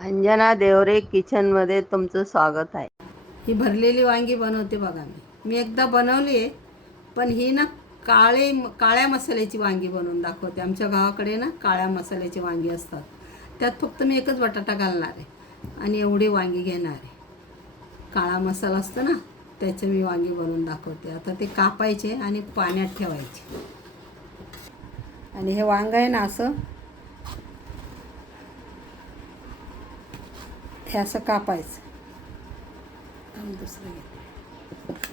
अंजना देवरे किचनमध्ये तुमचं स्वागत आहे. ही भरलेली वांगी बनवते बघा मी. मी एकदा बनवली आहे पण ही ना काळे काळ्या मसाल्याची वांगी बनवून दाखवते. आमच्या गावाकडे ना काळ्या मसाल्याची वांगी असतात. त्यात फक्त मी एकच बटाटा घालणार आहे आणि एवढी वांगी घेणार आहे. काळा मसाला असतो ना त्याचे मी वांगी बनवून दाखवते. आता ते कापायचे आणि पाण्यात ठेवायचे. आणि हे वांग आहे ना असं हे असं कापायचं. आणि दुसरं घे.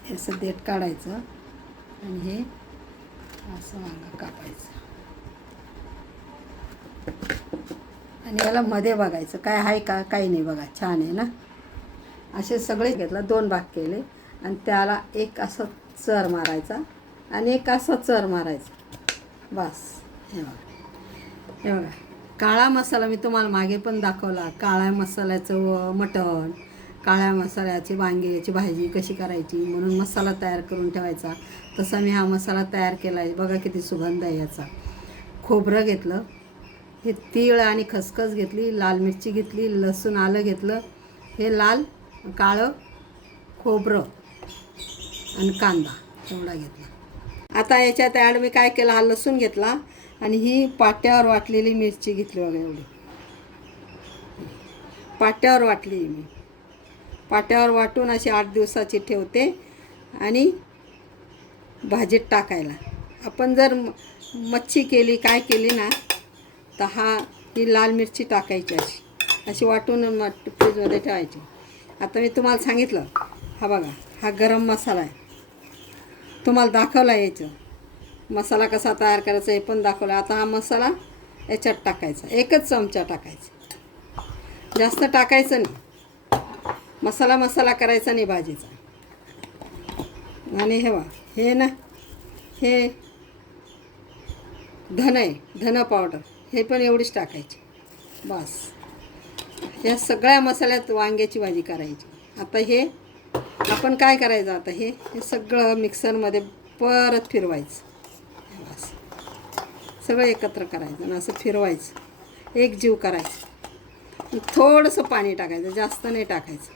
हे असं देठ काढायचं. आणि हे असं वांग कापायचं. आणि याला मध्ये बघायचं. काय आहे का काही नाही बघा. छान आहे ना? असे सगळे घेतला दोन भाग केले. आणि त्याला एक असं चर मारायचा आणि एक असा चर मारायचा. बस. हे बघा. हे बघा. काळा मसाला मी तुम्हाला मागे पण दाखवला. काळ्या मसाल्याचं मटण काळ्या मसाल्याची वांग्याची भाजी कशी करायची म्हणून मसाला तयार करून ठेवायचा. तसा मी हा मसाला तयार केला आहे बघा किती सुगंध आहे याचा. खोबरं घेतलं. हे तीळ आणि खसखस घेतली लाल मिरची घेतली लसूण आलं घेतलं. हे लाल काळं खोबरं आणि कांदा एवढा घेतला. आता याच्यात ॲड मी काय केला? हा लसूण घेतला. आणि ही पाट्यावर वाटलेली मिरची घेतली बघा एवढी. पाट्यावर वाटली मी. पाट्यावर वाटून अशी आठ दिवसाची ठेवते आणि भाजीत टाकायला. आपण जर म- मच्छी केली काय केली ना तर हा ही लाल मिरची टाकायची अशी. अशी वाटून म फ्रीजमध्ये ठेवायची. आता मी तुम्हाला सांगितलं. हा बघा हा गरम मसाला आहे. तुम्हाला दाखवला याचं. मसाला कसा तयार करायचा हे पण दाखवलं. आता हा मसाला याच्यात टाकायचा. एकच चमचा टाकायचा. जास्त टाकायचं नाही. मसाला मसाला करायचा नाही भाजीचा. आणि हे वा हे ना हे धन आहे धन पावडर. हे पण एवढीच टाकायची. बस. या सगळ्या मसाल्यात वांग्याची भाजी करायची. आता हे आपण काय करायचं? आता हे हे सगळं मिक्सरमध्ये परत फिरवायचं. सगळं एकत्र करायचं आणि असं फिरवायचं. एक जीव करायचं. थोडंसं पाणी टाकायचं जास्त नाही टाकायचं.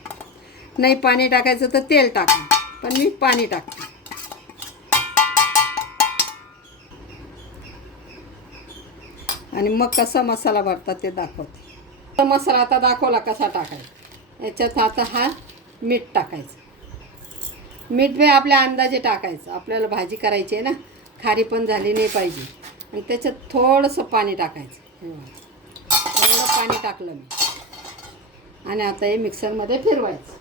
नाही पाणी टाकायचं तर तेल टाका पण मी पाणी टाकते. आणि मग कसा मसाला भरतात ते दाखवते. तो मसाला आता दाखवला कसा टाकायचा. याच्यात आता हा मीठ टाकायचं. मीठ बी आपल्या अंदाजे टाकायचं. आपल्याला भाजी करायची आहे ना खारी पण झाली नाही पाहिजे. आणि त्याच्यात थोडंसं पाणी टाकायचं. एवढं पाणी टाकलं मी. आणि आता हे मिक्सरमध्ये फिरवायचं.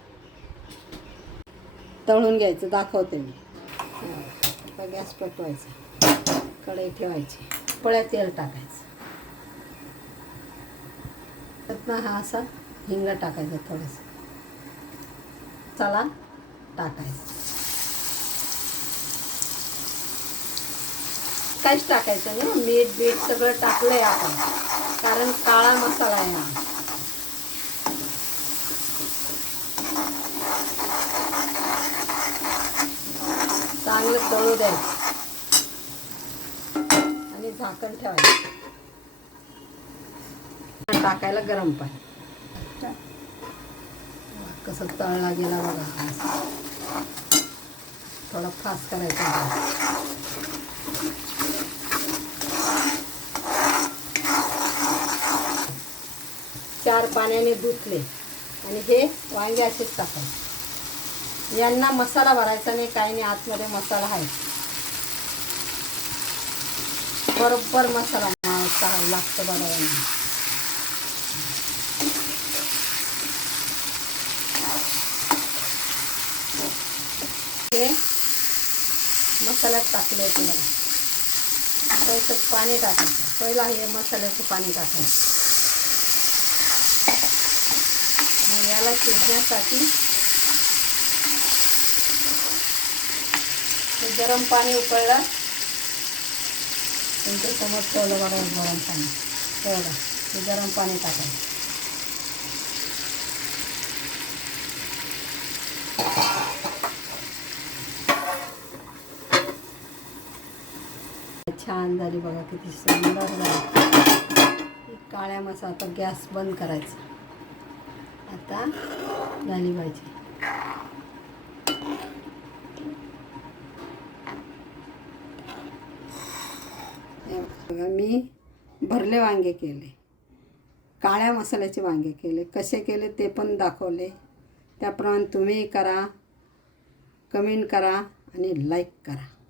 तळून घ्यायचं दाखवते मी. आता गॅस पेटवायचा. कढई ठेवायची. पळ्या तेल टाकायचं. त्यातनं हा असा हिंग टाकायचा थोडंसं. चला टाकायचं. काहीच टाकायचं नाही मीठ बीठ सगळं टाकलंय आपण. कारण काळा मसाला आहे हा. चांगलं तळू द्यायचं. आणि झाकण ठेवायचं. टाकायला गरम पाणी. कसं तळला गेला बघा. थोडा फास करायचा. पाण्याने धुतले. आणि हे वांगे असेच टाकायचे यांना मसाला भरायचा नाही काही नाही आतमध्ये मसाला आहे. बरोबर मसाला मावायचा लागतो बनवायला. हे मसाल्यात टाकले होते मला. पाणी टाकायचं. पहिला हे मसाल्याचं पाणी टाकायचं मग याला शिजण्यासाठी. गरम पाणी उकळला. तुमच्यासमोर ठेवलं बघा गरम पाणी. ठेवलं ते गरम पाणी टाकायचं छान झाली बघा किती सुंदर झाली. काळ्या मसा आता गॅस बंद करायचा. आता झाली पाहिजे मी भरले वांगे केले. काळ्या मसाल्याचे वांगे केले. कसे केले ते पण दाखवले. त्याप्रमाणे तुम्ही करा कमेंट करा आणि लाईक करा.